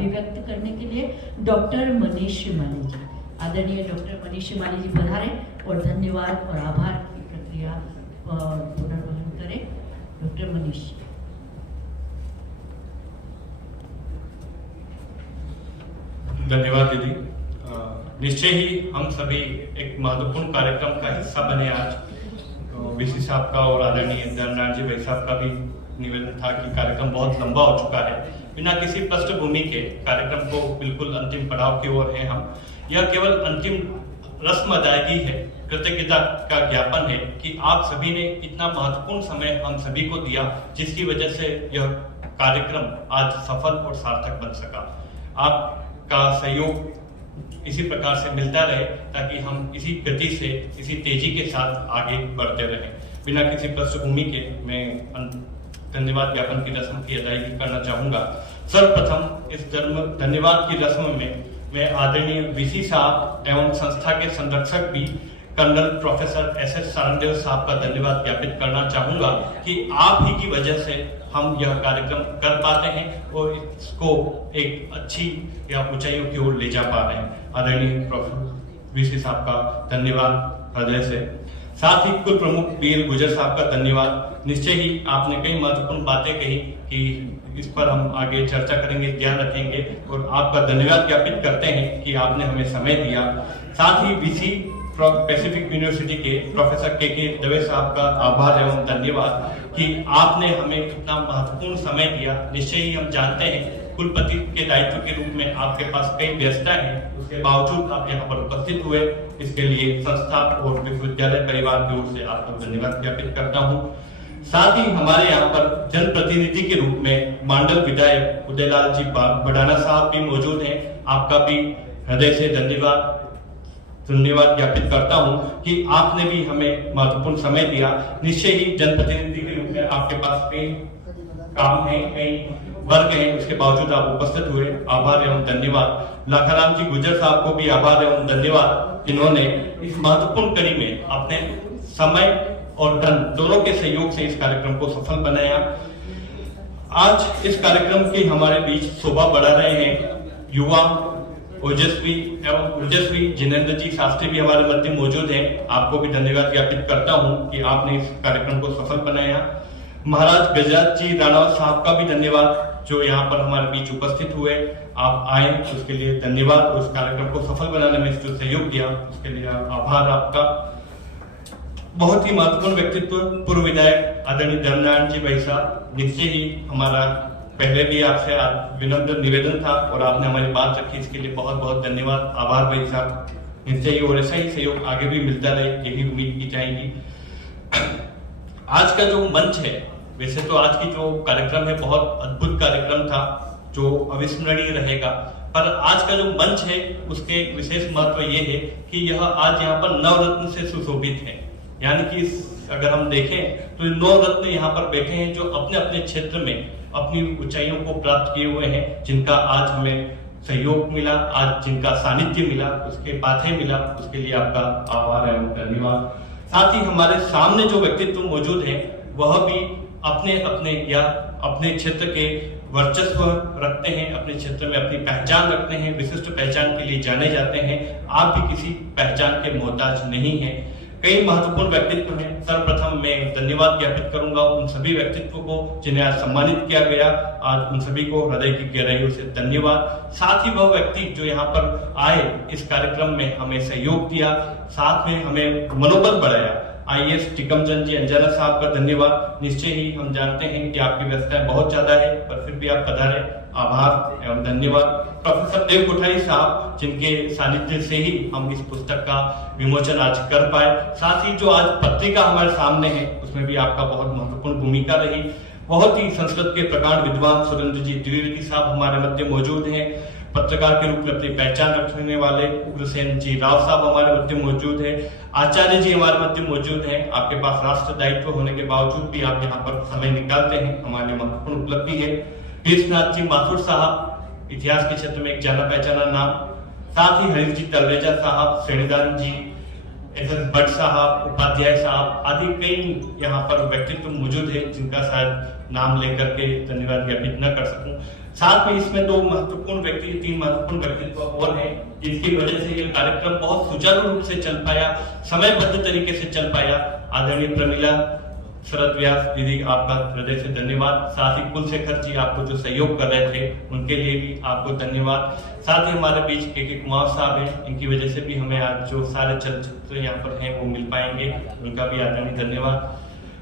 अभिव्यक्त करने के लिए डॉक्टर मनीष श्रीमाली जी, आदरणीय डॉक्टर मनीष श्रीमाली जी पधारें और धन्यवाद और आभार की प्रक्रिया पुनर्वहन करें। डॉक्टर मनीष। धन्यवाद दीदी। निश्चय ही हम सभी एक महत्वपूर्ण कार्यक्रम का हिस्सा बने आज। वीसी साहब का और आदरणीय धर्मनाथ जी भाई साहब का भी निवेदन था कि कार्यक्रम बहुत लंबा हो चुका है, बिना किसी पृष्ठभूमि के कार्यक्रम को बिल्कुल अंतिम पड़ाव की ओर है हम। यह केवल अंतिम रस्म अदायगी है, कृतज्ञता का ज्ञापन है कि आप सभी ने इतना महत्वपूर्ण समय हम सभी को दिया, जिसकी वजह से यह कार्यक्रम आज सफल और सार्थक बन सका। आपका सहयोग इसी प्रकार से मिलता रहे ताकि हम इसी गति से, इसी तेजी के साथ आगे बढ़ते रहें। बिना किसी पृष्ठभूमि के मैं धन्यवाद ज्ञापन की रस्म की अदायगी करना चाहूंगा। सर्वप्रथम इस धन्यवाद की रस्म में मैं आदरणीय वीसी साहब एवं संस्था के संरक्षक भी कर्नल प्रोफेसर एस.एस. सारंगदेव साहब का धन्यवाद ज्ञापित करना चाहूंगा कि आप ही की वजह से हम यह कार्यक्रम कर पाते हैं और इसको एक अच्छी या ऊंचाइयों की ओर ले जा पा रहे हैं। आदरणीय प्रोफेसर वीसी साहब का धन्यवाद हृदय से। साथ ही कुल प्रमुख बीएल गुजर साहब का धन्यवाद। निश्चय ही आपने कई महत्वपूर्ण बातें कही कि इस पर हम आगे चर्चा करेंगे, ध्यान रखेंगे और आपका धन्यवाद ज्ञापित करते हैं कि आपने हमें समय दिया। साथ ही वीसी पैसिफिक यूनिवर्सिटी के प्रोफेसर के दवे साहब का आभार एवं धन्यवाद कि आपने हमें इतना महत्वपूर्ण समय दिया। निश्चय ही हम जानते हैं कुलपति के दायित्व के रूप में आपके पास कई व्यस्तताएं हैं, उसके बावजूद आप यहाँ पर उपस्थित हुए। इसके लिए संस्था और विश्वविद्यालय परिवार की ओर से आपको धन्यवाद ज्ञापित करता हूँ। साथ ही हमारे यहाँ पर जनप्रतिनिधि के रूप में मंडल विधायक उदयलाल जी बड़ाना साहब भी मौजूद हैं। आपका भी हृदय से धन्यवाद ज्ञापित करता हूं कि आपने भी हमें महत्वपूर्ण समय दिया। निश्चय ही जनप्रतिनिधि के रूप में आपके पास कई काम है, कई वर्ग हैं, उसके बावजूद आप उपस्थित हुए। आभार एवं धन्यवाद। लाखाराम जी गुजर साहब को भी आभार एवं धन्यवाद, जिन्होंने इस महत्वपूर्ण कड़ी में अपने समय और धन दोनों के सहयोग से इस कार्यक्रम को सफल बनाया। आज इस कार्यक्रम की हमारे बीच शोभा बढ़ा रहे हैं युवा ओजस्वी जिनेंद्र जी शास्त्री भी हमारे मध्य मौजूद हैं। आपको भी धन्यवाद ज्ञापित करता हूं कि आपने इस कार्यक्रम को सफल बनाया। महाराज गजराज जी राणावत साहब का भी धन्यवाद, जो यहाँ पर हमारे बीच उपस्थित हुए। आप आए उसके लिए धन्यवाद, उस कार्यक्रम को सफल बनाने में जो सहयोग दिया उसके लिए आभार आपका। बहुत ही महत्वपूर्ण व्यक्तित्व पूर्व विधायक आदरणीय धर्मनाथ जी भाई साहब। निश्चय ही हमारा पहले भी आपसे विनम्र निवेदन था और आपने हमारी बात रखी, इसके लिए बहुत बहुत धन्यवाद, आभार भाई साहब। निश्चय ही और ऐसा ही सहयोग आगे भी मिलता रहे, यही उम्मीद की जाएगी। आज का जो मंच है, वैसे तो आज की जो कार्यक्रम है बहुत अद्भुत कार्यक्रम था जो अविस्मरणीय रहेगा, पर आज का जो मंच है उसके एक विशेष महत्व ये है कि यह आज यहाँ पर नवरत्न से सुशोभित है। यानी कि अगर हम देखें तो 9 रत्न यहाँ पर बैठे हैं जो अपने अपने क्षेत्र में अपनी ऊंचाइयों को प्राप्त किए हुए हैं, जिनका आज हमें सहयोग मिला, आज जिनका सानिध्य मिला, उसके पाथे मिला, उसके लिए आपका आभार एवं धन्यवाद। साथ ही हमारे सामने जो व्यक्तित्व मौजूद है वह भी अपने अपने या अपने क्षेत्र के वर्चस्व रखते हैं, अपने क्षेत्र में अपनी पहचान रखते हैं, विशिष्ट पहचान के लिए जाने जाते हैं। आप भी किसी पहचान के मोहताज नहीं है। कई महत्वपूर्ण व्यक्तित्व हैं। सर्वप्रथम मैं धन्यवाद ज्ञापित करूंगा उन सभी व्यक्तित्वों को जिन्हें आज सम्मानित किया गया। आज उन सभी को हृदय की गहराइयों से धन्यवाद। साथ ही वह व्यक्ति जो यहाँ पर आए, इस कार्यक्रम में हमें सहयोग दिया, साथ में हमें मनोबल बढ़ाया, आईएएस टिकमचंद जी अंजाना साहब का धन्यवाद। निश्चय ही हम जानते हैं कि आपकी व्यस्तताएं बहुत ज्यादा है, पर फिर भी आप पधारे, आभार एवं धन्यवाद। प्रोफेसर देव कोठारी साहब, जिनके सानिध्य से ही हम इस पुस्तक का विमोचन आज कर पाए। साथ ही जो आज पत्रिका हमारे सामने है उसमें भी आपका बहुत महत्वपूर्ण भूमिका रही। बहुत ही संस्कृत के प्रकांड विद्वान सुरेंद्र जी द्विवेदी साहब हमारे मध्य मौजूद हैं। पत्रकार के रूप में अपनी पहचान रखने वाले उग्रसेन जी राव साहब हमारे मध्य मौजूद है। आचार्य जी हमारे मध्य मौजूद हैं। आपके पास राष्ट्र दायित्व होने के बावजूद भी आप यहाँ पर समय निकालते हैं, हमारे महत्वपूर्ण उपलब्धि है। कृष्णनाथ जी माथुर साहब, इतिहास के क्षेत्र में एक जाना पहचाना नाम। साथ ही हरीश जी तलरेजा साहब, श्रेणीदान जी, एस भट्ट साहब, उपाध्याय साहब आदि कई यहाँ पर व्यक्तित्व मौजूद है जिनका शायद नाम लेकर के धन्यवाद ज्ञापित न कर सकूं। साथ में इसमें तीन महत्वपूर्ण व्यक्तित्व और हैं जिनकी वजह से ये कार्यक्रम बहुत सुचारू रूप से चल पाया, समयबद्ध तरीके से चल पाया। आदरणीय प्रमिला शरद व्यास दीदी, आपका हृदय से धन्यवाद। साथ ही कुलशेखर जी आपको जो सहयोग कर रहे थे उनके लिए भी आपको धन्यवाद। साथ ही हमारे बीच के कुमार साहब हैं, इनकी वजह से भी हमें आज जो सारे चलचित्र यहाँ पर हैं वो मिल पाएंगे, उनका भी आदरणीय धन्यवाद।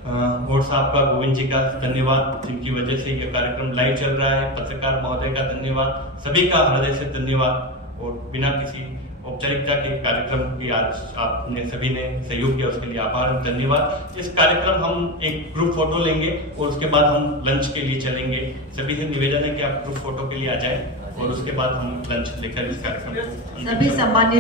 और साहब का, गोविंद जी का धन्यवाद जिनकी वजह से यह कार्यक्रम लाइव चल रहा है। पत्रकार महोदय का धन्यवाद। सभी का हृदय से धन्यवाद। और बिना किसी औपचारिकता के कार्यक्रम की आज आपने सभी ने सहयोग किया, उसके लिए आभार और धन्यवाद। इस कार्यक्रम हम एक ग्रुप फोटो लेंगे और उसके बाद हम लंच के लिए चलेंगे। सभी से निवेदन है कि आप ग्रुप फोटो के लिए आ जाएं और उसके बाद हम लंच लेकर इस कार्यक्रम को सभी सम्मानित